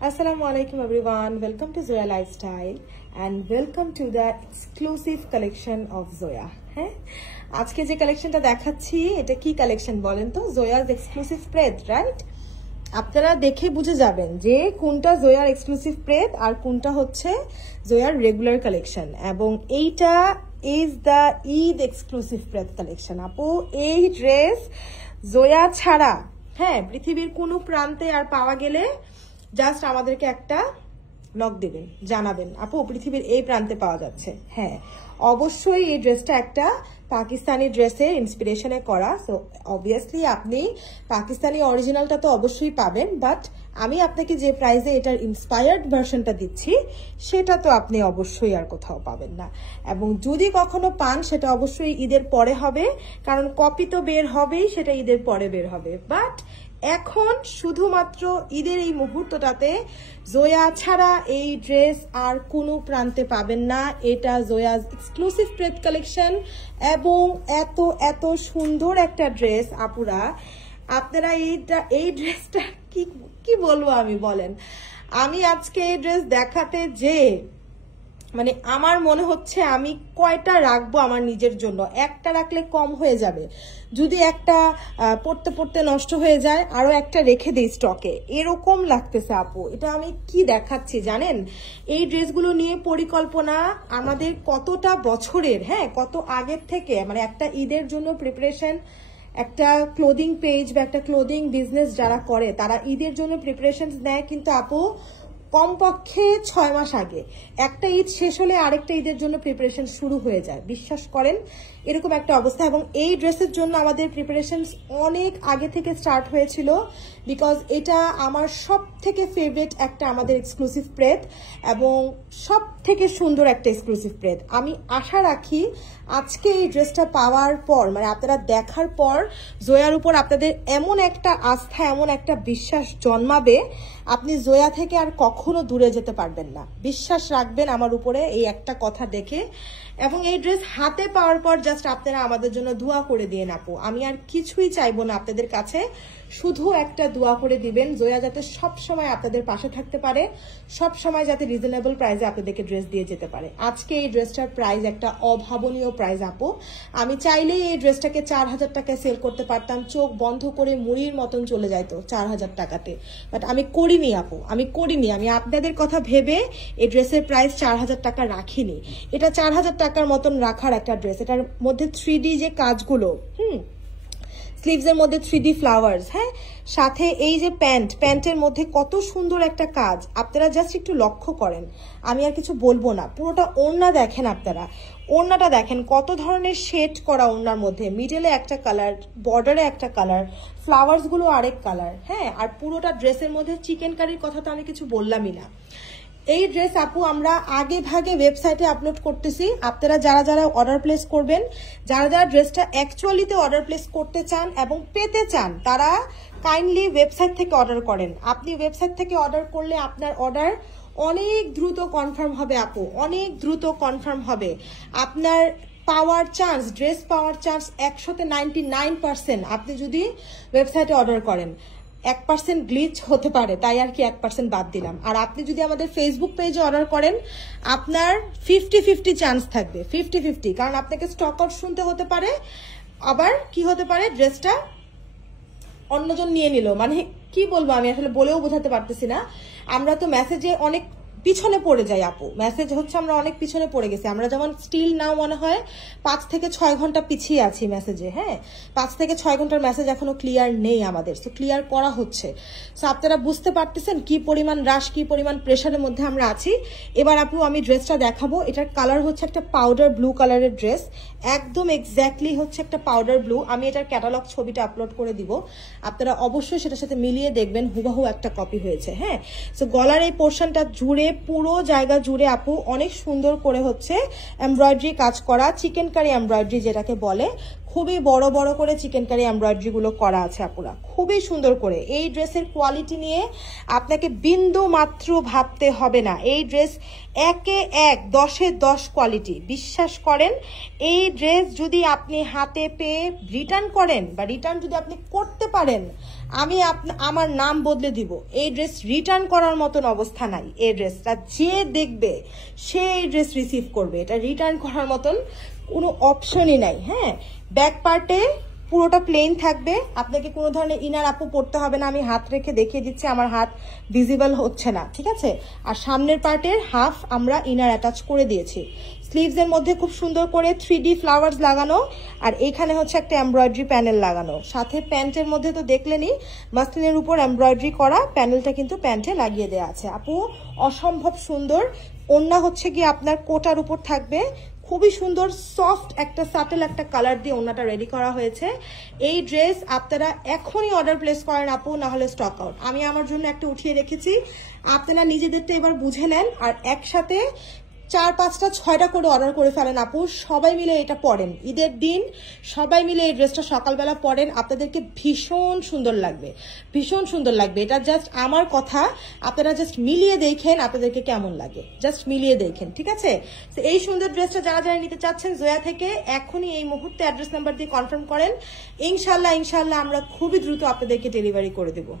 Assalamualaikum everyone, welcome to Zoya Lifestyle and welcome to the exclusive collection of Zoya. হ্যাঁ, আজকে যে কালেকশনটা দেখাচ্ছি এটা কি কালেকশন বলেন তো? Zoya's exclusive প্রেদ, right? আপনারা দেখে বুঝে যাবেন যে কোনটা Zoyaর এক্সক্লুসিভ প্রেদ আর কোনটা হচ্ছে Zoyaর রেগুলার কালেকশন, এবং এইটা ইজ দ্য ঈদ এক্সক্লুসিভ প্রেদ কালেকশন। আপু এই ড্রেস Zoya ছাড়া হ্যাঁ পৃথিবীর কোনো প্রান্তে আর পাওয়া গেলে জাস্ট আমাদেরকে একটা নক দিবেন, জানাবেন আপু পৃথিবীর এই প্রান্তে পাওয়া যাচ্ছে। হ্যাঁ, অবশ্যই এই ড্রেসটা একটা পাকিস্তানি ড্রেসের ইন্সপিরেশনে করা, সো অবভিয়াসলি আপনি পাকিস্তানি অরিজিনালটা তো অবশ্যই পাবেন, বাট আমি আপনাকে যে প্রাইসে এটার ইন্সপায়ার্ড ভার্সনটা দিচ্ছি সেটা তো আপনি অবশ্যই আর কোথাও পাবেন না, এবং যদি কখনো পান সেটা অবশ্যই ঈদের পরে হবে, কারণ কপি তো বের হবেই, সেটা ঈদের পরে বের হবে। বাট এখন শুধুমাত্র ঈদের এই মুহূর্তটাতে Zoya ছাড়া এই ড্রেস আর কোনো প্রান্তে পাবেন না। এটা Zoya's এক্সক্লুসিভ প্রেদ কালেকশন এবং এত এত সুন্দর একটা ড্রেস আপুরা, আপনারা এই ড্রেসটা কি বলবো আমি, বলেন। আমি আজকে এই ড্রেস দেখাতে যে মানে আমার মনে হচ্ছে আমি কয়টা রাখবো আমার নিজের জন্য, একটা রাখলে কম হয়ে যাবে, যদি একটা পড়তে পড়তে নষ্ট হয়ে যায় আরো একটা রেখে দিই স্টকে, এরকম লাগতেছে আপু। এটা আমি কি দেখাচ্ছি জানেন, এই ড্রেসগুলো নিয়ে পরিকল্পনা আমাদের কতটা বছরের, হ্যাঁ কত আগের থেকে, মানে একটা ঈদের জন্য প্রিপারেশন, একটা ক্লোদিং পেজ বা একটা ক্লোদিং বিজনেস যারা করে তারা ঈদের জন্য প্রিপারেশন নেয়, কিন্তু আপু কমপক্ষে 6 মাস আগে, একটা ঈদ শেষ হলে আরেকটা ঈদের জন্য প্রিপারেশন শুরু হয়ে যায়, বিশ্বাস করেন এরকম একটা অবস্থা। এবং এই ড্রেসের জন্য আমাদের প্রিপারেশন অনেক আগে থেকে স্টার্ট হয়েছিল, বিকজ এটা আমার সব থেকে ফেভারিট একটা আমাদের এক্সক্লুসিভ প্রেদ এবং সব থেকে সুন্দর একটা এক্সক্লুসিভ প্রেদ। আমি আশা রাখি আজকে এই ড্রেসটা পাওয়ার পর, মানে আপনারা দেখার পর Zoyaর উপর আপনাদের এমন একটা আস্থা, এমন একটা বিশ্বাস জন্মাবে, আপনি Zoya থেকে আর কখনো দূরে যেতে পারবেন না। বিশ্বাস রাখবেন আমার উপরে এই একটা কথা দেখে, এবং এই ড্রেস হাতে পাওয়ার পর জাস্ট আপনারা আমাদের জন্য দোয়া করে দিয়ে আপু, আমি আর কিছুই চাইবো না আপনাদের কাছে, শুধু একটা দোয়া করে দিবেন Zoya যাতে সব সময় আপনাদের পাশে থাকতে পারে, সব সময় যাতে রিজনেবল প্রাইসে আপনাদেরকে ড্রেস দিয়ে যেতে পারে। আজকে এই ড্রেসটার প্রাইস একটা অভাবনীয় প্রাইস আপু, আমি চাইলেই এই ড্রেসটাকে 4000 টাকায় সেল করতে পারতাম, চোখ বন্ধ করে মুড়ির মতন চলে যাইতো 4000 টাকাতে, বাট আমি করিনি আপু, আমি করিনি। আমি আপনাদের কথা ভেবে এই ড্রেসের প্রাইস 4000 টাকা রাখিনি, এটা 4000 টাকার মতন রাখার একটা ড্রেস। এটার মধ্যে 3D যে কাজগুলো, স্লিভসের মধ্যে 3D ফ্লাওয়ার্স, হ্যাঁ সাথে এই যে প্যান্টের মধ্যে কত সুন্দর একটা কাজ, আপনারা জাস্ট একটু লক্ষ্য করেন, আমি আর কিছু বলবো না। পুরোটা ওড়না দেখেন, আপনারা ওড়নাটা দেখেন কত ধরনের শেড করা ওড়নার মধ্যে, মিডলে একটা কালার, বর্ডারে একটা কালার, ফ্লাওয়ার্স গুলো আরেক কালার, হ্যাঁ আর পুরোটা ড্রেসের মধ্যে চিকেন কারির কথা তো আমি কিছু বললামই না। এই ড্রেস আপু আমরা আগে ভাগে ওয়েবসাইটে আপলোড করতেছি, আপনারা যারা যারা অর্ডার প্লেস করবেন, যারা যারা ড্রেসটা অ্যাকচুয়ালিতে অর্ডার প্লেস করতে চান এবং পেতে চান, তারা কাইন্ডলি ওয়েবসাইট থেকে অর্ডার করেন। আপনি ওয়েবসাইট থেকে অর্ডার করলে আপনার অর্ডার অনেক দ্রুত কনফার্ম হবে আপু, অনেক দ্রুত কনফার্ম হবে। আপনার পাওয়ার চান্স, ড্রেস পাওয়ার চান্স 199% আপনি যদি ওয়েবসাইটে অর্ডার করেন। 1% গ্লিচ হতে পারে, তাই আর কি 1% বাদ দিলাম। আর আপনি যদি আমাদের ফেসবুক পেজে অর্ডার করেন, আপনার 50-50 চান্স থাকবে, 50-50, কারণ আপনাকে স্টক আউট শুনতে হতে পারে, আবার কি হতে পারে ড্রেসটা অন্যজন নিয়ে নিল, মানে কি বলবো আমি আসলে বলেও বোঝাতে পারতেছি না। আমরা তো মেসেজে অনেক পিছনে পড়ে যাই আপু, মেসেজ হচ্ছে আমরা অনেক পিছনে পড়ে গেছি, আমরা যেমন স্টিল নাও মনে হয় 5 থেকে 6 ঘন্টা পিছিয়ে আছি মেসেজে, হ্যাঁ 5 থেকে 6 ঘন্টার মেসেজ এখনো ক্লিয়ার নেই আমাদের, সো ক্লিয়ার করা হচ্ছে। সো আপনারা বুঝতে পারতেছেন কি পরিমাণ রাশ, কি পরিমাণ প্রেশারের মধ্যে আমরা আছি। এবার আপু আমি ড্রেসটা দেখাবো, এটার কালার হচ্ছে একটা পাউডার ব্লু কালারের ড্রেস, একদম এক্স্যাক্টলি হচ্ছে একটা পাউডার ব্লু। আমি এটার ক্যাটালগ ছবিটা আপলোড করে দিব, আপনারা অবশ্যই সেটার সাথে মিলিয়ে দেখবেন হুবহু একটা কপি হয়েছে। হ্যাঁ, সো গলার এই পোর্শনটা জুড়ে, পুরো জায়গা জুড়ে আপু অনেক সুন্দর করে হচ্ছে এমব্রয়ডারি কাজ করা, চিকেন কারি এমব্রয়ডারি যেটাকে বলে, খুবই বড় বড় করে চিকেনকারি এমব্রয়ডারি গুলো করা আছে আপুরা, খুবই সুন্দর করে। এই ড্রেসের কোয়ালিটি নিয়ে আপনাকে বিন্দু মাত্র ভাবতে হবে না। এই ড্রেস একে এক, 10-এ 10 কোয়ালিটি। বিশ্বাস করেন, এই ড্রেস যদি আপনি হাতে পেয়ে রিটার্ন করেন বা রিটার্ন যদি আপনি করতে পারেন, আমি আমার নাম বদলে দিব। এই ড্রেস রিটার্ন করার মতন অবস্থা নাই। এই ড্রেসটা যে দেখবে সে এই ড্রেস রিসিভ করবে, এটা রিটার্ন করার মতন কোনো অপশনই নাই। হ্যাঁ, ব্যাক পার্টে পুরোটা প্লেন থাকবে, আপনাকে কোনো ধরনের ইনার আপু পড়তে হবে না। আমি হাত রেখে দেখিয়ে দিচ্ছি, আমার হাত ভিজিবল হচ্ছে না, ঠিক আছে। আর সামনের পার্টের হাফ আমরা ইনার অ্যাটাচ করে দিয়েছি। স্লিভসের মধ্যে খুব সুন্দর করে 3D ফ্লাওয়ার্স লাগানো, আর এখানে হচ্ছে একটা এমব্রয়ডারি প্যানেল লাগানো। সাথে প্যান্টের মধ্যে তো দেখলেনই, মাসলিনের উপর এমব্রয়ডারি করা প্যানেলটা কিন্তু প্যান্টে লাগিয়ে দেওয়া আছে। আপু অসম্ভব সুন্দর। ওড়না হচ্ছে গিয়ে আপনার কোটার উপর থাকবে, খুবই সুন্দর সফট একটা সাটেল একটা কালার দিয়ে ওড়নাটা রেডি করা হয়েছে। এই ড্রেস আপনারা এখনই অর্ডার প্লেস করেন আপু, না হলে স্টক আউট। আমি আমার জন্য একটা উঠিয়ে রেখেছি, আপনারা নিজেদেরটা এবার বুঝে নেন, আর একসাথে 4-5টা 6টা করে অর্ডার করে ফেলেন আপু। সবাই মিলে এটা পরেন, ঈদের দিন সবাই মিলে এই ড্রেসটা সকালবেলা পরেন, আপনাদেরকে ভীষণ সুন্দর লাগবে, ভীষণ সুন্দর লাগবে। এটা জাস্ট আমার কথা, আপনারা জাস্ট মিলিয়ে দেখেন আপনাদেরকে কেমন লাগে, জাস্ট মিলিয়ে দেখেন, ঠিক আছে। তো এই সুন্দর ড্রেসটা যারা যারা নিতে চাচ্ছেন জয়া থেকে, এখনই এই মুহূর্তে অ্যাড্রেস নাম্বার দিয়ে কনফার্ম করেন। ইনশাল্লাহ ইনশাল্লাহ আমরা খুবই দ্রুত আপনাদেরকে ডেলিভারি করে দেবো।